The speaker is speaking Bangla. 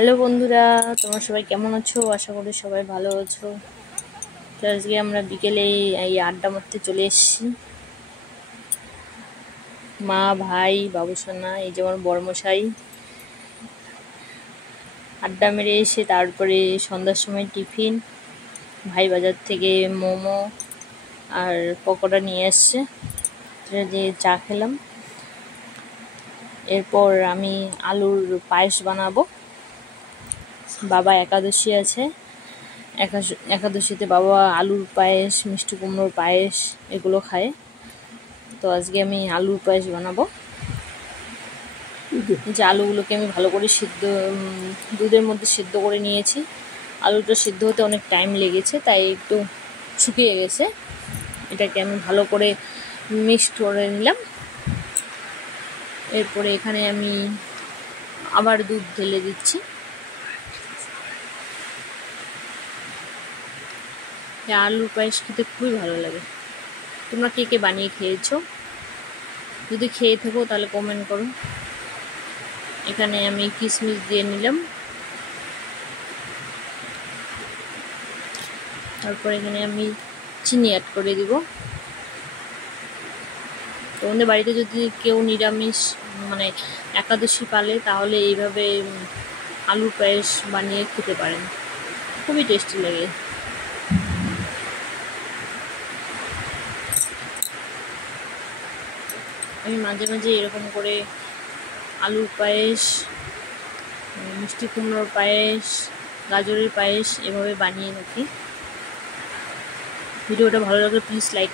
হ্যালো বন্ধুরা, তোমরা সবাই কেমন আছো? আশা করি সবাই ভালো আছো। তো আজকে আমরা বিকেলে এই আড্ডা মারতে চলে এসেছি। মা, ভাই, বাবুসোনা, এই যেমন বড়মশাই। আড্ডা মেরে এসে তারপরে সন্ধ্যার সময় টিফিন, ভাই বাজার থেকে মোমো আর পকোড়া নিয়ে এসছে, সেটা দিয়ে চা খেলাম। এরপর আমি আলুর পায়েস বানাবো। বাবা একাদশী আছে, একাদশীতে বাবা আলুর পায়েস, মিষ্টি কুমড়োর পায়েস এগুলো খায়। তো আজকে আমি আলুর পায়েস বানাবো। যে আলুগুলোকে আমি ভালো করে দুধের মধ্যে সিদ্ধ করে নিয়েছি। আলুটা সিদ্ধ হতে অনেক টাইম লেগেছে, তাই একটু শুকিয়ে গেছে। এটাকে আমি ভালো করে মিক্সড করে নিলাম। এরপরে এখানে আমি আবার দুধ ঢেলে দিচ্ছি। আলুর পায়েস খেতে খুবই ভালো লাগে। তোমরা কে কে বানিয়ে খেয়েছো? যদি খেয়ে থাকো তাহলে কমেন্ট করো। এখানে আমি কিশমিশ দিয়ে নিলাম। তারপর এখানে আমি চিনি অ্যাড করে দিব। তোমাদের বাড়িতে যদি কেউ নিরামিষ মানে একাদশী পালে তাহলে এইভাবে আলুর পায়েস বানিয়ে খেতে পারেন, খুবই টেস্টি লাগে। আমি মাঝে মাঝে এরকম করে আলুর পায়েস, মিষ্টি কুমড়োর পায়েস, গাজরের পায়েস এভাবে বানিয়ে থাকি। ভিডিওটা ভালো লাগলে প্লিজ লাইক